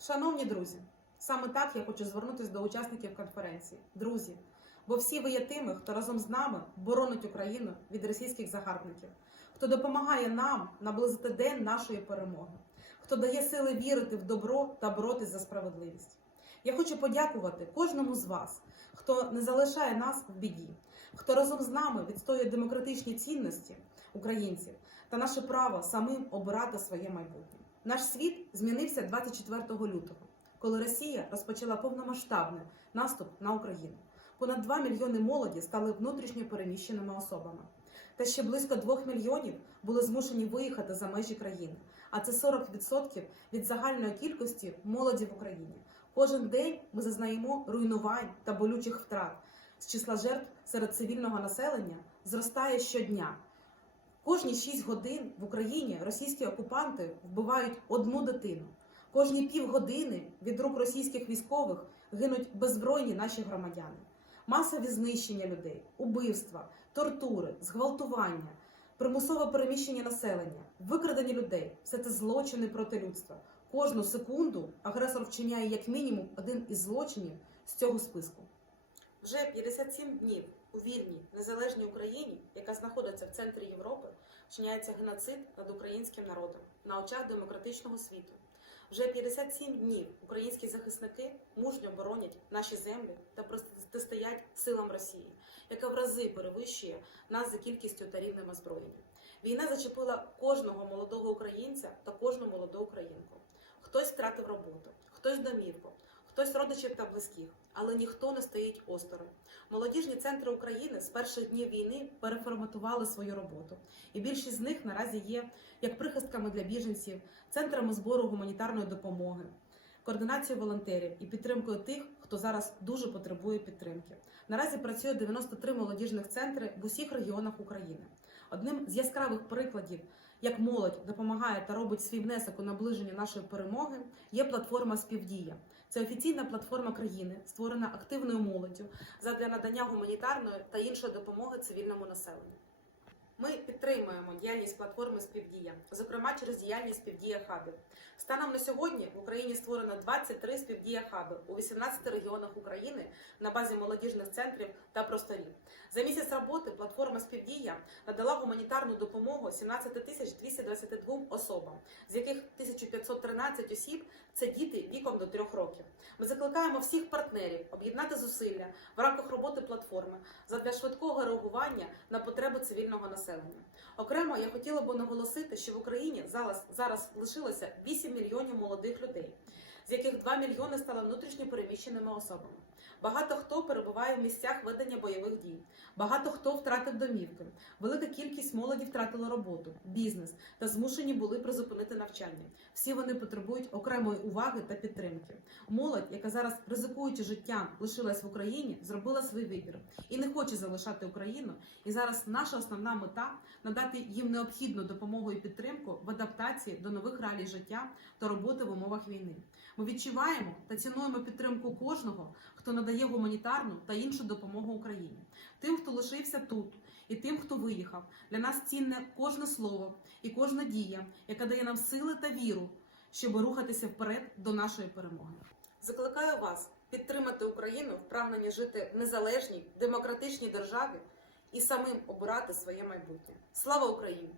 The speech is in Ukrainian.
Шановні друзі, саме так я хочу звернутися до учасників конференції. Друзі, бо всі ви є тими, хто разом з нами боронить Україну від російських загарбників, хто допомагає нам наблизити день нашої перемоги, хто дає сили вірити в добро та боротись за справедливість. Я хочу подякувати кожному з вас, хто не залишає нас в біді, хто разом з нами відстоює демократичні цінності українців та наше право самим обирати своє майбутнє. Наш світ змінився 24 лютого, коли Росія розпочала повномасштабний наступ на Україну. Понад 2 мільйони молоді стали внутрішньо переміщеними особами. Та ще близько 2 мільйонів були змушені виїхати за межі країни. А це 40% від загальної кількості молоді в Україні. Кожен день ми зазнаємо руйнувань та болючих втрат. З числа жертв серед цивільного населення зростає щодня. Кожні 6 годин в Україні російські окупанти вбивають одну дитину. Кожні півгодини від рук російських військових гинуть беззбройні наші громадяни. Масові знищення людей, убивства, тортури, зґвалтування, примусове переміщення населення, викрадення людей все це злочини проти людства. Кожну секунду агресор вчиняє як мінімум один із злочинів з цього списку. Вже 57 днів у вільній незалежній Україні, яка знаходиться в центрі Європи, вчиняється геноцид над українським народом на очах демократичного світу. Вже 57 днів українські захисники мужньо боронять наші землі та протистоять силам Росії, яка в рази перевищує нас за кількістю та рівнем озброєння. Війна зачепила кожного молодого українця та кожну молоду українку. Хтось втратив роботу, хтось домівку, хтось родичів та близьких, але ніхто не стоїть осторонь. Молодіжні центри України з перших днів війни переформатували свою роботу, і більшість з них наразі є як прихистками для біженців, центрами збору гуманітарної допомоги, координацією волонтерів і підтримкою тих, хто зараз дуже потребує підтримки. Наразі працює 93 молодіжних центри в усіх регіонах України. Одним з яскравих прикладів, як молодь допомагає та робить свій внесок у наближення нашої перемоги, є платформа Співдія. Це офіційна платформа країни, створена активною молоддю задля надання гуманітарної та іншої допомоги цивільному населенню. Ми підтримуємо діяльність платформи Співдія, зокрема через діяльність Співдія хабів. Станом на сьогодні в Україні створено 23 співдія хаби у 18 регіонах України на базі молодіжних центрів та просторів. За місяць роботи платформа Співдія надала гуманітарну допомогу 17 тисяч 222 особам, з яких 1513 осіб це діти віком до 3 років. Ми закликаємо всіх партнерів об'єднати зусилля в рамках роботи платформи задля швидкого реагування на потреби цивільного населення. Окремо я хотіла би наголосити, що в Україні зараз, зараз лишилося 8 мільйонів молодих людей, з яких 2 мільйони стали внутрішньо переміщеними особами. Багато хто перебуває в місцях ведення бойових дій, багато хто втратив домівки. Велика кількість молоді втратила роботу, бізнес та змушені були призупинити навчання. Всі вони потребують окремої уваги та підтримки. Молодь, яка зараз ризикуючи життям, лишилась в Україні, зробила свій вибір і не хоче залишати Україну. І зараз наша основна мета надати їм необхідну допомогу і підтримку в адаптації до нових реалій життя та роботи в умовах війни. Ми відчуваємо та цінуємо підтримку кожного, хто надає гуманітарну та іншу допомогу Україні. Тим, хто лишився тут, і тим, хто виїхав. Для нас цінне кожне слово і кожна дія, яка дає нам сили та віру, щоб рухатися вперед до нашої перемоги. Закликаю вас підтримати Україну в прагненні жити в незалежній демократичній державі і самим обирати своє майбутнє. Слава Україні!